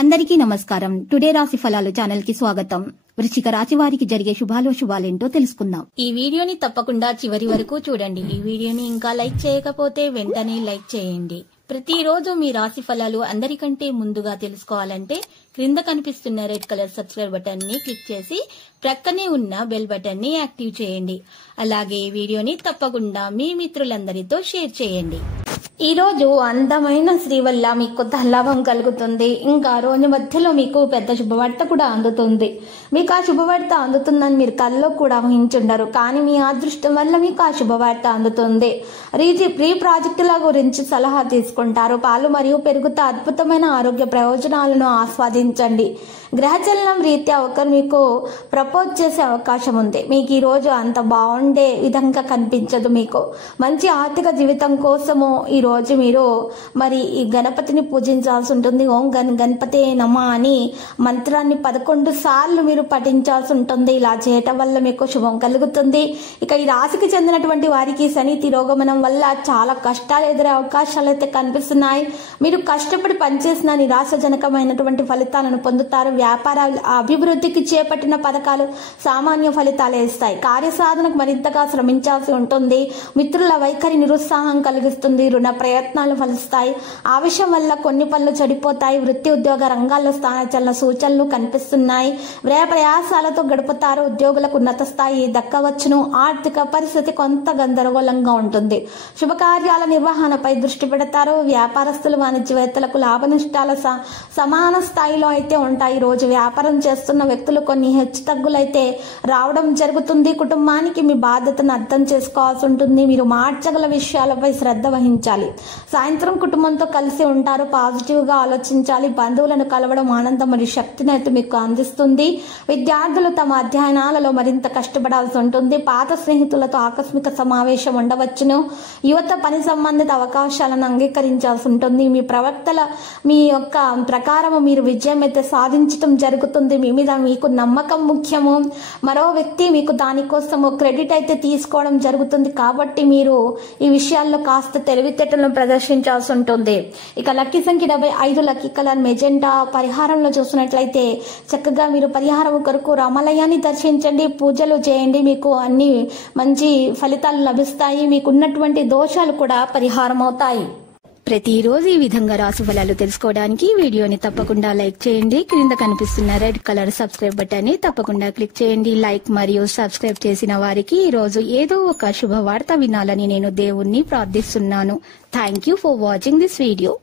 అందరికీ నమస్కారం. టుడే రాశి ఫలాలు ఛానల్ కి స్వాగతం. వృశ్చిక రాశి వారికి జరిగే శుభాలేంటో తెలుసుకుందాం. ఈ వీడియోని తప్పకుండా చివరి వరకు చూడండి. ఈ వీడియోని ఇంకా లైక్ చేయకపోతే వెంటనే లైక్ చేయండి. ప్రతిరోజు మీ రాశి ఫలాలు అందరికంటే ముందుగా తెలుసుకోవాలంటే క్రింద కనిపిస్తున్న రెడ్ కలర్ సబ్స్క్రైబ్ బటన్ ని క్లిక్ చేసి ప్రక్కనే ఉన్న బెల్ బటన్ ని యాక్టివ్ చేయండి. అలాగే ఈ వీడియోని తప్పకుండా మీ మిత్రులందరితో షేర్ చేయండి. ఈ రోజు అందమైన స్త్రీ వల్ల మీకు లాభం కలుగుతుంది. ఇంకా రోజు మధ్యలో మీకు పెద్ద శుభవార్త కూడా అందుతుంది. మీకు ఆ శుభవార్త అందుతుందని మీరు కల్లో కూడా ఊహించుండరు. కానీ మీ అదృష్టం వల్ల మీకు ఆ శుభవార్త అందుతుంది. ప్రీ ప్రాజెక్టుల గురించి సలహా తీసుకుంటారు. పాలు మరియు పెరుగుతో అద్భుతమైన ఆరోగ్య ప్రయోజనాలను ఆస్వాదించండి. గ్రహచలనం రీత్యా ఒకరు మీకు ప్రపోజ్ చేసే అవకాశం ఉంది. మీకు ఈ రోజు అంత బాగుండే విధంగా కనిపించదు. మీకు మంచి ఆర్థిక జీవితం కోసము ఈ రోజు మీరు మరి ఈ గణపతిని పూజించాల్సి ఉంటుంది. ఓం గణపతే నమ అని మంత్రాన్ని 11 సార్లు మీరు పఠించాల్సి ఉంటుంది. ఇలా చేయటం వల్ల మీకు శుభం కలుగుతుంది. ఇక ఈ రాశికి చెందినటువంటి వారికి శని తిరోగమనం వల్ల చాలా కష్టాలు ఎదురే అవకాశాలు అయితే కనిపిస్తున్నాయి. మీరు కష్టపడి పనిచేసిన నిరాశజనకమైనటువంటి ఫలితాలను పొందుతారు. వ్యాపార అభివృద్ధికి చేపట్టిన పథకాలు సామాన్య ఫలితాలే ఇస్తాయి. కార్యసాధనకు మరింతగా శ్రమించాల్సి ఉంటుంది. మిత్రుల వైఖరి నిరుత్సాహం కలిగిస్తుంది. రుణ ప్రయత్నాలు ఫలిస్తాయి. ఆవేశం వల్ల కొన్ని పనులు చెడిపోతాయి. వృత్తి ఉద్యోగ రంగాల్లో స్థానచలన సూచనలు కనిపిస్తున్నాయి. వ్యయ ప్రయాసాలతో గడుపుతారు. ఉద్యోగులకు ఉన్నత స్థాయి దక్కవచ్చును. ఆర్థిక పరిస్థితి కొంత గందరగోళంగా ఉంటుంది. శుభకార్యాల నిర్వహణపై దృష్టి పెడతారు. వ్యాపారస్తులు వాణిజ్యవేత్తలకు లాభ నష్టాల సమాన స్థాయిలో అయితే ఉంటాయి. రోజు వ్యాపారం చేస్తున్న వ్యక్తులు కొన్ని హెచ్చుతగ్గులైతే రావడం జరుగుతుంది. కుటుంబానికి మీ బాధ్యతను అర్థం చేసుకోవాల్సి ఉంటుంది. మీరు మార్చగల విషయాలపై శ్రద్ధ వహించాలి. సాయంత్రం కుటుంబంతో కలిసి ఉంటారు. పాజిటివ్ గా ఆలోచించాలి. బంధువులను కలవడం ఆనందం మరియు శక్తిని అయితే మీకు అందిస్తుంది. విద్యార్థులు తమ అధ్యయనాలలో మరింత కష్టపడాల్సి ఉంటుంది. పాత స్నేహితులతో ఆకస్మిక సమావేశం ఉండవచ్చును. యువత పని సంబంధిత అవకాశాలను అంగీకరించాల్సి ఉంటుంది. మీ ప్రవక్తల మీ యొక్క ప్రకారం మీరు విజయం అయితే సాధించడం జరుగుతుంది. మీ మీద మీకు నమ్మకం ముఖ్యము. మరో వ్యక్తి మీకు దానికోసము క్రెడిట్ అయితే తీసుకోవడం జరుగుతుంది. కాబట్టి మీరు ఈ విషయాల్లో కాస్త తెలివితేటలను ప్రదర్శించాల్సి ఉంటుంది. ఇక లక్కీ సంఖ్య 75, లక్కీ కలర్ మెజెంటా. పరిహారంలో చూసినట్లయితే చక్కగా మీరు పరిహారం కొరకు రామాలయాన్ని దర్శించండి, పూజలు చేయండి. మీకు అన్ని మంచి ఫలితాలు లభిస్తాయి. మీకు ఉన్నటువంటి దోషాలు కూడా పరిహారం అవుతాయి. ప్రతిరోజు ఈ విధంగా రాశి ఫలాలు తెలుసుకోవడానికి వీడియోని తప్పకుండా లైక్ చేయండి. క్రింద కనిపిస్తున్న రెడ్ కలర్ సబ్స్క్రైబ్ బటన్ ని తప్పకుండా క్లిక్ చేయండి. లైక్ మరియు సబ్స్క్రైబ్ చేసిన వారికి ఈ రోజు ఏదో ఒక శుభవార్త వినాలని నేను దేవుణ్ణి ప్రార్థిస్తున్నాను. Thank you for watching this video.